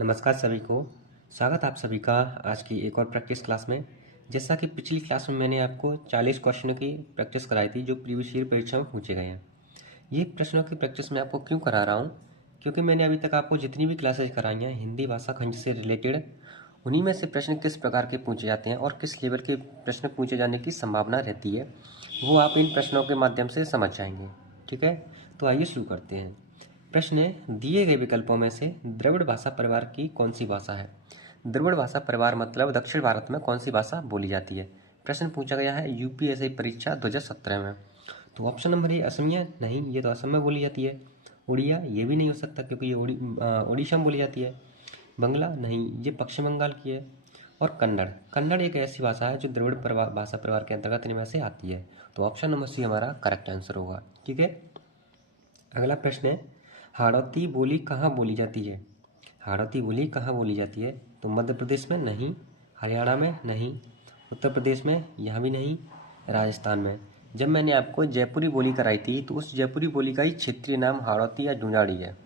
नमस्कार सभी को। स्वागत आप सभी का आज की एक और प्रैक्टिस क्लास में। जैसा कि पिछली क्लास में मैंने आपको 40 क्वेश्चनों की प्रैक्टिस कराई थी जो प्रीवियस ईयर परीक्षा में पूछे गए हैं। ये प्रश्नों की प्रैक्टिस मैं आपको क्यों करा रहा हूँ, क्योंकि मैंने अभी तक आपको जितनी भी क्लासेज कराई हैं हिंदी भाषा खंड से रिलेटेड, उन्हीं में से प्रश्न किस प्रकार के पूछे जाते हैं और किस लेवल के प्रश्न पूछे जाने की संभावना रहती है वो आप इन प्रश्नों के माध्यम से समझ जाएंगे। ठीक है, तो आइए शुरू करते हैं। प्रश्न है, दिए गए विकल्पों में से द्रविड़ भाषा परिवार की कौन सी भाषा है। द्रविड़ भाषा परिवार मतलब दक्षिण भारत में कौन सी भाषा बोली जाती है। प्रश्न पूछा गया है यूपीएससी परीक्षा 2017 में। तो ऑप्शन नंबर ए असमिया, नहीं ये तो असम में बोली जाती है। उड़िया, ये भी नहीं हो सकता क्योंकि ये उड़ीसा में बोली जाती है। बंगला, नहीं ये पश्चिम बंगाल की है। और कन्नड़, कन्नड़ एक ऐसी भाषा है जो द्रविड़ भाषा परिवार के अंतर्गत इनमें से आती है। तो ऑप्शन नंबर सी हमारा करेक्ट आंसर होगा। ठीक है, अगला प्रश्न है, हाड़ौती बोली कहाँ बोली जाती है। हाड़ौती बोली कहाँ बोली जाती है। तो मध्य प्रदेश में नहीं, हरियाणा में नहीं, उत्तर प्रदेश में यहाँ भी नहीं, राजस्थान में। जब मैंने आपको जयपुरी बोली कराई थी तो उस जयपुरी बोली का ही क्षेत्रीय नाम हाड़ौती या जूंझाड़ी है।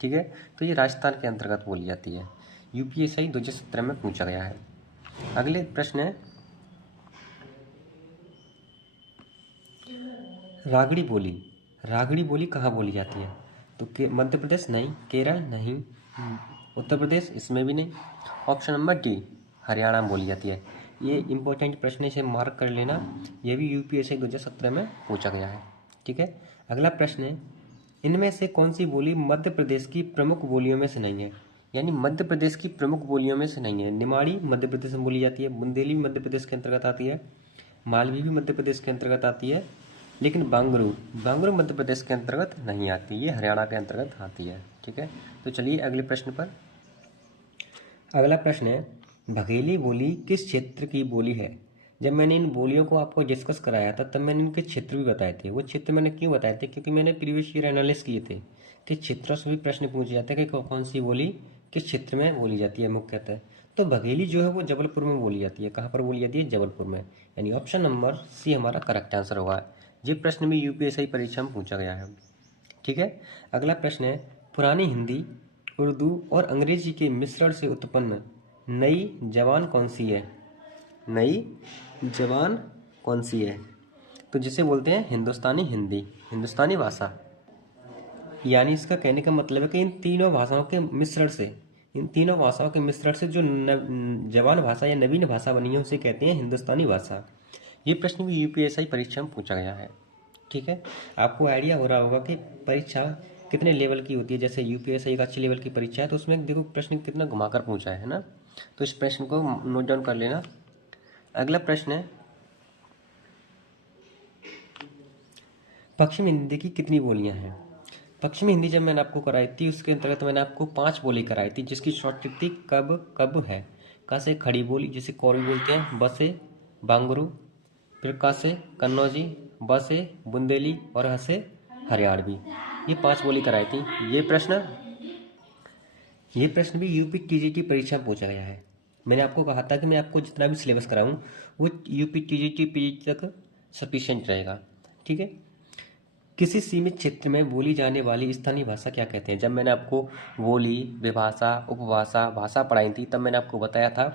ठीक है, तो ये राजस्थान के अंतर्गत बोली जाती है। यूपीएससी 2017 में पूछा गया है। अगले प्रश्न है, रागड़ी बोली, रागड़ी बोली कहाँ बोली जाती है। तो मध्य प्रदेश नहीं, केरल नहीं, उत्तर प्रदेश इसमें भी नहीं। ऑप्शन नंबर डी हरियाणा में बोली जाती है। ये इंपॉर्टेंट प्रश्न, इसे मार्क कर लेना, ये भी यूपीएससी 2017 में पूछा गया है। ठीक है, अगला प्रश्न है, इनमें से कौन सी बोली मध्य प्रदेश की प्रमुख बोलियों में से नहीं है। यानी मध्य प्रदेश की प्रमुख बोलियों में से नहीं है। निमाड़ी मध्य प्रदेश में बोली जाती है, बुंदेली मध्य प्रदेश के अंतर्गत आती है, मालवी भी मध्य प्रदेश के अंतर्गत आती है, लेकिन बांगरू, बांगरू मध्य प्रदेश के अंतर्गत नहीं आती, ये हरियाणा के अंतर्गत आती है। ठीक है, तो चलिए अगले प्रश्न पर। अगला प्रश्न है, बघेली बोली किस क्षेत्र की बोली है। जब मैंने इन बोलियों को आपको डिस्कस कराया था तब मैंने इनके क्षेत्र भी बताए थे। वो क्षेत्र मैंने क्यों बताए थे, क्योंकि मैंने प्रीवियस ईयर एनालिसिस किए थे कि क्षेत्रों से भी प्रश्न पूछे जाते हैं कि कौन सी बोली किस क्षेत्र में बोली जाती है मुख्यतः। तो बघेली जो है वो जबलपुर में बोली जाती है। कहाँ पर बोली जाती है, जबलपुर में। यानी ऑप्शन नंबर सी हमारा करेक्ट आंसर होगा। ये प्रश्न भी यूपीएससी परीक्षा में पूछा गया है। ठीक है, अगला प्रश्न है, पुरानी हिंदी, उर्दू और अंग्रेजी के मिश्रण से उत्पन्न नई जबान कौन सी है। नई जबान कौन सी है। तो जिसे बोलते हैं हिंदुस्तानी हिंदी, हिंदुस्तानी भाषा। यानी इसका कहने का मतलब है कि इन तीनों भाषाओं के मिश्रण से, इन तीनों भाषाओं के मिश्रण से जो जबान भाषा या नवीन भाषा बनी है उसे कहते हैं हिंदुस्तानी भाषा। ये प्रश्न भी यूपीएससी परीक्षा में पूछा गया है। ठीक है, आपको आइडिया हो रहा होगा कि परीक्षा कितने लेवल की होती है। जैसे यूपीएससी एक अच्छी लेवल की परीक्षा है तो उसमें देखो प्रश्न कितना घुमाकर पूछा है ना। तो इस प्रश्न को नोट डाउन कर लेना। अगला प्रश्न है, पश्चिमी हिंदी की कितनी बोलियां हैं। पश्चिमी हिंदी जब मैंने आपको कराई थी उसके अंतर्गत मैंने आपको 5 बोली कराई थी, जिसकी शॉर्ट ट्रिक थी कब कब है। का से खड़ी बोली जिसे कौरवी बोलते हैं, ब से बांगरू, फिर का से कन्नौजी, ब से बुंदेली और ह से हरियाणवी। ये 5 बोली कराई थी। ये प्रश्न भी यूपी टीजीटी परीक्षा में पूछा गया है। मैंने आपको कहा था कि मैं आपको जितना भी सिलेबस कराऊं वो यूपी टीजीटी पीजी तक सफिशिएंट रहेगा। ठीक है, किसी सीमित क्षेत्र में बोली जाने वाली स्थानीय भाषा क्या कहते हैं। जब मैंने आपको बोली, विभाषा, उपभाषा, भाषा पढ़ाई थी तब मैंने आपको बताया था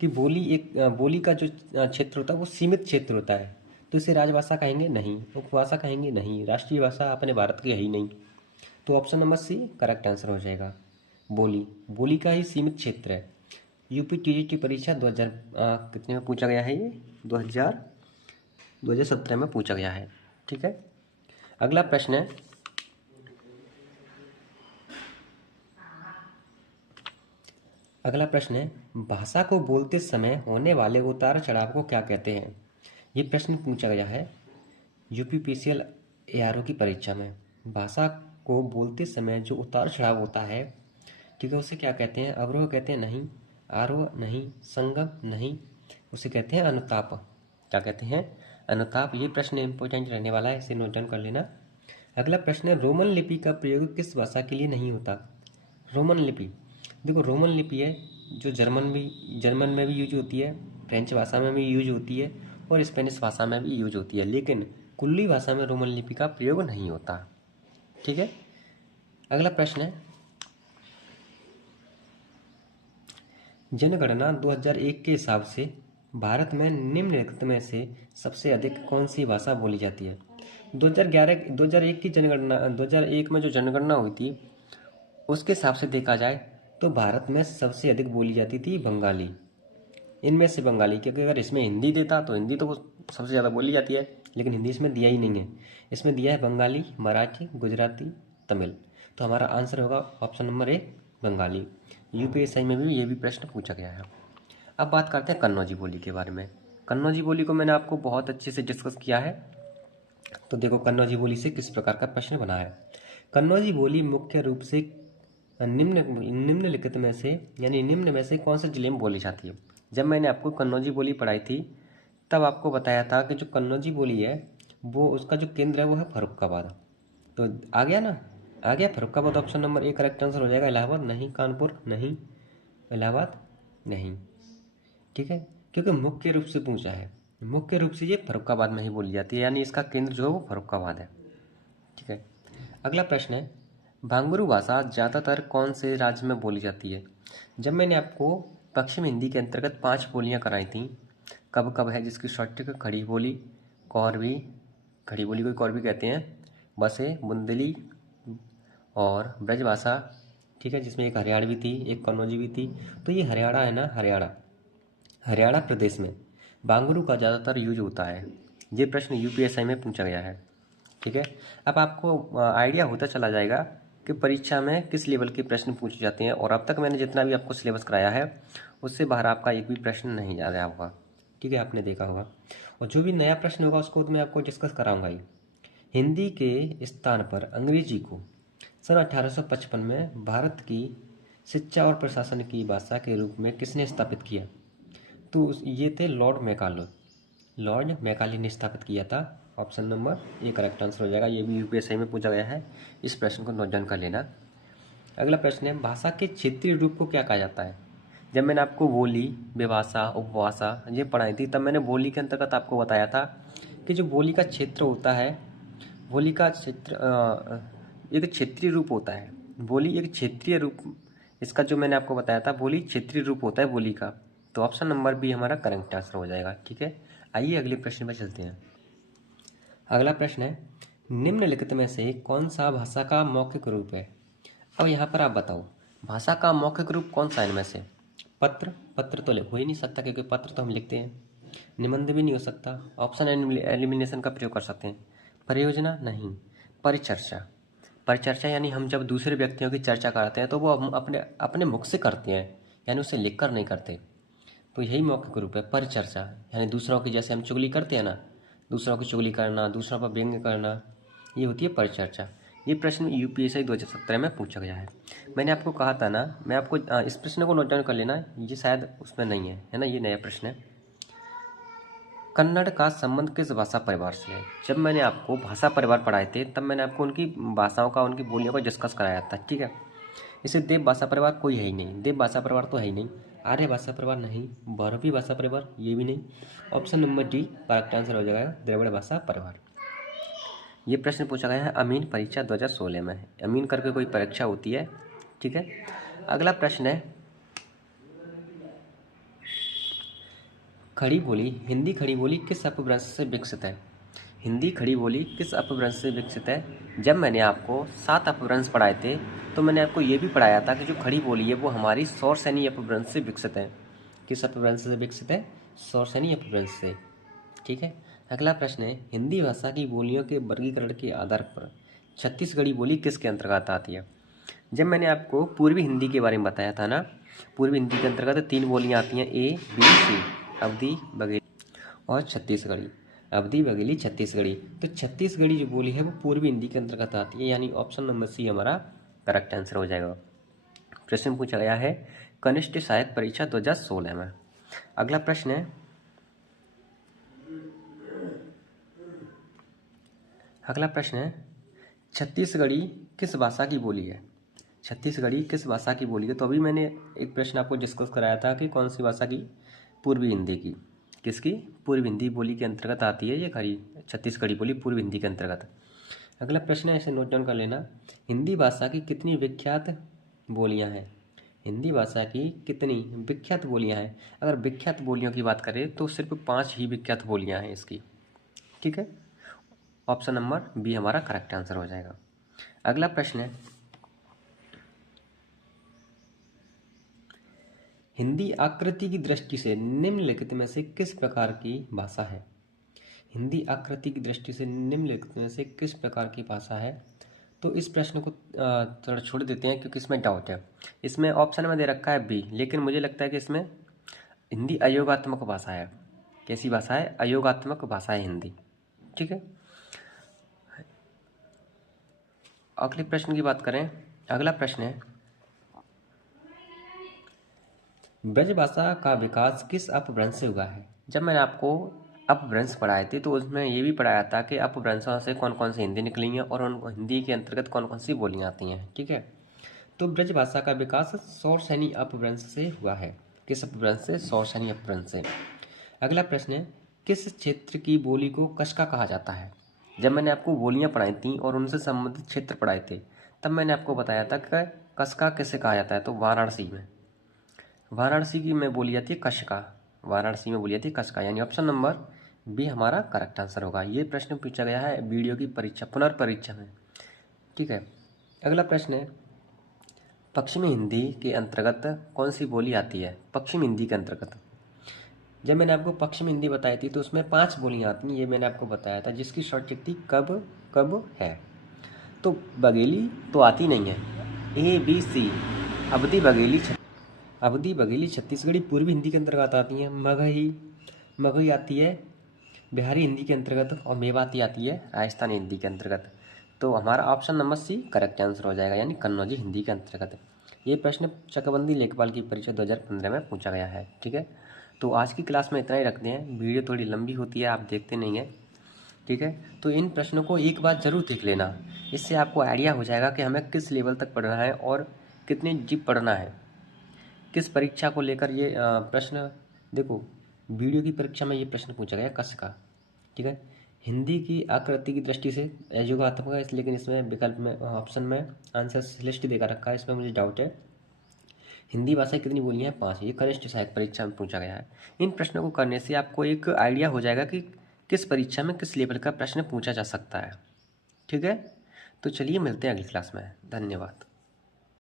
कि बोली का जो क्षेत्र होता है वो सीमित क्षेत्र होता है। तो इसे राजभाषा कहेंगे नहीं, उपभाषा कहेंगे नहीं, राष्ट्रीय भाषा अपने भारत की है ही नहीं। तो option number C correct answer हो जाएगा। बोली, बोली का ही सीमित क्षेत्र है। यूपी टीजीटी परीक्षा 2000 कितने में पूछा गया है, ये 2017 में पूछा गया है। ठीक है, अगला प्रश्न है, भाषा को बोलते समय होने वाले उतार चढ़ाव को क्या कहते हैं। ये प्रश्न पूछा गया है यूपीपीसीएल एआरओ की परीक्षा में। भाषा को बोलते समय जो उतार चढ़ाव होता है, ठीक है, उसे क्या कहते हैं। अवरोह कहते हैं नहीं, आरोह नहीं, संगम नहीं, उसे कहते हैं अनुताप। क्या कहते हैं, अनुताप। ये प्रश्न इंपॉर्टेंट रहने वाला है, इसे नोट डाउन कर लेना। अगला प्रश्न है, रोमन लिपि का प्रयोग किस भाषा के लिए नहीं होता। रोमन लिपि, देखो रोमन लिपि है जो जर्मन में भी यूज होती है, फ्रेंच भाषा में भी यूज होती है और स्पेनिश भाषा में भी यूज होती है, लेकिन कुल्ली भाषा में रोमन लिपि का प्रयोग नहीं होता। ठीक है, अगला प्रश्न है, जनगणना 2001 के हिसाब से भारत में निम्नलिखित में से सबसे अधिक कौन सी भाषा बोली जाती है? 2001 की जनगणना, 2001 में जो जनगणना हुई थी उसके हिसाब से देखा जाए तो भारत में सबसे अधिक बोली जाती थी बंगाली। इनमें से बंगाली, क्योंकि अगर इसमें हिंदी देता तो हिंदी तो वो सबसे ज़्यादा बोली जाती है, लेकिन हिंदी इसमें दिया ही नहीं है। इसमें दिया है बंगाली, मराठी, गुजराती, तमिल। तो हमारा आंसर होगा option number A, Bengali. UPSC में भी ये भी प्रश्न पूछा गया है। अब बात करते हैं कन्नौजी बोली के बारे में। कन्नौजी बोली को मैंने आपको बहुत अच्छे से डिस्कस किया है। तो देखो कन्नौजी बोली से किस प्रकार का प्रश्न बना है। कन्नौजी बोली मुख्य रूप से निम्नलिखित में से यानी निम्न में से कौन से जिले में बोली जाती है? जब मैंने आपको कन्नौजी बोली पढ़ाई थी तब आपको बताया था कि जो कन्नौजी बोली है वो उसका जो केंद्र है वो है फर्रुखाबाद। तो आ गया ना, आ गया Farrukhabad. Option number A correct answer हो जाएगा। इलाहाबाद नहीं, कानपुर नहीं, इलाहाबाद नहीं, ठीक है, क्योंकि मुख्य रूप से पूछा है। मुख्य रूप से ये फर्रुखाबाद में ही बोली जाती है, यानी इसका केंद्र जो है वो फर्रुखाबाद है, ठीक है। अगला प्रश्न है, भांगरू भाषा ज़्यादातर कौन से राज्य में बोली जाती है? जब मैंने आपको पश्चिम हिंदी के अंतर्गत 5 बोलियां कराई थी, कब कब है जिसकी शॉर्ट है खड़ी बोली, कौरवी, खड़ी बोली को कौरवी कहते हैं, बसे, बुंदेली और ब्रजभाषा, ठीक है, जिसमें एक हरियाणवी थी, एक कन्नौजी भी थी। तो ये हरियाणा है ना, हरियाणा प्रदेश में भांगरू का ज़्यादातर यूज होता है। ये प्रश्न यूपीएससी में पूछा गया है, ठीक है। अब आपको आइडिया होता चला जाएगा कि परीक्षा में किस लेवल के प्रश्न पूछे जाते हैं, और अब तक मैंने जितना भी आपको सिलेबस कराया है उससे बाहर आपका एक भी प्रश्न नहीं जा रहा होगा, ठीक है, आपने देखा होगा। और जो भी नया प्रश्न होगा उसको तो मैं आपको डिस्कस कराऊंगा ही। हिंदी के स्थान पर अंग्रेजी को सन 1855 में भारत की शिक्षा और प्रशासन की भाषा के रूप में किसने स्थापित किया? तो ये थे लॉर्ड मैकाले। लॉर्ड मैकाले ने स्थापित किया था। Option number A correct answer हो जाएगा। ये भी यूपीएससी में पूछा गया है, इस प्रश्न को नोट डाउन कर लेना। अगला प्रश्न है, भाषा के क्षेत्रीय रूप को क्या कहा जाता है? जब मैंने आपको बोली, विभाषा, उपभाषा ये पढ़ाई थी तब मैंने बोली के अंतर्गत आपको बताया था कि जो बोली का क्षेत्र होता है, बोली का क्षेत्र एक क्षेत्रीय रूप होता है। बोली एक क्षेत्रीय रूप, इसका जो मैंने आपको बताया था, बोली क्षेत्रीय रूप होता है बोली का। तो ऑप्शन नंबर बी हमारा करेक्ट आंसर हो जाएगा, ठीक है। आइए अगले प्रश्न पर चलते हैं। अगला प्रश्न है, निम्नलिखित में से कौन सा भाषा का मौखिक रूप है? अब यहाँ पर आप बताओ भाषा का मौखिक रूप कौन सा इनमें से? पत्र, पत्र तो हो ही नहीं सकता क्योंकि पत्र तो हम लिखते हैं। निबंध भी नहीं हो सकता, ऑप्शन एलिमिनेशन का प्रयोग कर सकते हैं। परियोजना नहीं। परिचर्चा, परिचर्चा यानी हम जब दूसरे व्यक्तियों की चर्चा कराते हैं तो वो हम अपने अपने मुख से करते हैं, यानी उसे लिखकर नहीं करते। तो यही मौखिक रूप है परिचर्चा, यानी दूसरों की जैसे हम चुगली करते हैं ना, दूसरों की चुगली करना, दूसरों पर व्यंग्य करना, ये होती है परिचर्चा। ये प्रश्न यूपीएससी 2017 में पूछा गया है। मैंने आपको कहा था ना, मैं आपको इस प्रश्न को नोट डाउन कर लेना, ये शायद उसमें नहीं है ना, ये नया प्रश्न है। कन्नड़ का संबंध किस भाषा परिवार से है? जब मैंने आपको भाषा परिवार पढ़ाए थे तब मैंने आपको उनकी भाषाओं का, उनकी बोलियों को डिस्कस कराया था, ठीक है। इसे देव भाषा परिवार कोई है ही नहीं, देव भाषा परिवार तो है ही नहीं। आर्य भाषा परिवार नहीं, भैरवी भाषा परिवार ये भी नहीं। Option number D correct answer हो जाएगा, द्रविड़ भाषा परिवार। ये प्रश्न पूछा गया है अमीन परीक्षा 2016 में। अमीन करके कोई परीक्षा होती है, ठीक है। अगला प्रश्न है, खड़ी बोली, हिंदी खड़ी बोली किस अपभ्रंश से विकसित है? हिंदी खड़ी बोली किस अपभ्रंश से विकसित है? जब मैंने आपको 7 अपभ्रंश पढ़ाए थे तो मैंने आपको ये भी पढ़ाया था कि जो खड़ी बोली है वो हमारी शौरसेनी अपभ्रंश से विकसित है। किस अपभ्रंश से विकसित है? शौरसेनी अपभ्रंश से, ठीक है। अगला प्रश्न है, हिंदी भाषा की बोलियों के वर्गीकरण के आधार पर छत्तीसगढ़ी बोली किसके अंतर्गत आती है? जब मैंने आपको पूर्वी हिंदी के बारे में बताया था ना, पूर्वी हिंदी के अंतर्गत 3 बोलियाँ आती हैं, ए बी सी, अवधी, बघेली और छत्तीसगढ़ी। अवधी, बघेली, छत्तीसगढ़ी। तो छत्तीसगढ़ी जो बोली है वो पूर्वी हिंदी के अंतर्गत आती है, यानी ऑप्शन नंबर सी हमारा करेक्ट आंसर हो जाएगा। प्रश्न पूछा गया है कनिष्ठ सहायक परीक्षा 2016 में। अगला प्रश्न है, छत्तीसगढ़ी किस भाषा की बोली है? छत्तीसगढ़ी किस भाषा की बोली है? तो अभी मैंने एक प्रश्न आपको डिस्कस कराया था कि कौन सी भाषा की? पूर्वी हिंदी की। किसकी? पूर्व हिंदी बोली के अंतर्गत आती है ये खड़ी छत्तीसगढ़ी बोली, पूर्व हिंदी के अंतर्गत। अगला प्रश्न है, इसे नोट डाउन कर लेना, हिंदी भाषा की कितनी विख्यात बोलियां हैं? हिंदी भाषा की कितनी विख्यात बोलियां हैं? अगर विख्यात बोलियों की बात करें तो सिर्फ 5 ही विख्यात बोलियां हैं इसकी। ठीक है, ऑप्शन नंबर बी हमारा करेक्ट आंसर हो जाएगा। अगला प्रश्न है, हिंदी आकृति की दृष्टि से निम्नलिखित में से किस प्रकार की भाषा है? हिंदी आकृति की दृष्टि से निम्नलिखित में से किस प्रकार की भाषा है? तो इस प्रश्न को थोड़ा छोड़ देते हैं क्योंकि इसमें डाउट है। इसमें ऑप्शन में दे रखा है बी, लेकिन मुझे लगता है कि इसमें हिंदी अयोगात्मक भाषा है। कैसी भाषा है? अयोगात्मक भाषा है हिंदी। ठीक है, अगले प्रश्न की बात करें। अगला प्रश्न है, ब्रजभाषा का विकास किस अपभ्रंश से हुआ है? जब मैंने आपको अपभ्रंश पढ़ाए थे तो उसमें ये भी पढ़ाया था कि अपभ्रंशों से कौन कौन सी हिंदी निकली हैं और उन हिंदी के अंतर्गत कौन कौन सी बोलियाँ आती हैं। ठीक है, तो ब्रजभाषा का विकास सौरसेनी अपभ्रंश से हुआ है। किस अपभ्रंश से? सौरसेनी अपभ्रंश से। अगला प्रश्न है, किस क्षेत्र की बोली को कशका कहा जाता है? जब मैंने आपको बोलियाँ पढ़ाई थी और उनसे संबंधित क्षेत्र पढ़ाए थे तब मैंने आपको बताया था कि कशका किसे कहा जाता है। तो वाराणसी में, वाराणसी की में बोली जाती है कशका। वाराणसी में बोली जाती है कशका, यानी ऑप्शन नंबर बी हमारा करेक्ट आंसर होगा। ये प्रश्न पूछा गया है वीडियो की परीक्षा, पुनर्परीक्षा में। ठीक है, अगला प्रश्न है, पश्चिमी हिंदी के अंतर्गत कौन सी बोली आती है? पश्चिमी हिंदी के अंतर्गत जब मैंने आपको पश्चिमी हिंदी बताई थी तो उसमें 5 बोलियाँ आती हैं, ये मैंने आपको बताया था, जिसकी शॉर्ट ट्रिक थी कब कब है। तो बघेली तो आती नहीं है, ए बी सी। अवधी बघेली, अवधी बघेली छत्तीसगढ़ी पूर्वी हिंदी के अंतर्गत आती हैं। मगही, मगही आती है बिहारी हिंदी के अंतर्गत, और मेवाती आती है राजस्थानी हिंदी के अंतर्गत। तो हमारा option number C correct answer हो जाएगा, यानी कन्नौजी हिंदी के अंतर्गत। ये प्रश्न चकबंदी लेखपाल की परीक्षा 2015 में पूछा गया है। ठीक है, तो आज की क्लास में इतना ही रखते हैं। वीडियो थोड़ी लंबी होती है, आप देखते नहीं हैं। ठीक है, तो इन प्रश्नों को एक बार ज़रूर देख लेना, इससे आपको आइडिया हो जाएगा कि हमें किस लेवल तक पढ़ना है और कितनी डीप पढ़ना है, किस परीक्षा को लेकर ये प्रश्न। देखो, वीडियो की परीक्षा में ये प्रश्न पूछा गया कस का। ठीक है, हिंदी की आकृति की दृष्टि से अयोगात्मक है, लेकिन इसमें विकल्प में ऑप्शन में आंसर लिस्ट देकर रखा है, इसमें मुझे डाउट है। हिंदी भाषा कितनी बोलियाँ हैं? 5। ये कनिष्ठ सहायक परीक्षा में पूछा गया है। इन प्रश्नों को करने से आपको एक आइडिया हो जाएगा कि किस परीक्षा में किस लेवल का प्रश्न पूछा जा सकता है। ठीक है, तो चलिए मिलते हैं अगली क्लास में। धन्यवाद।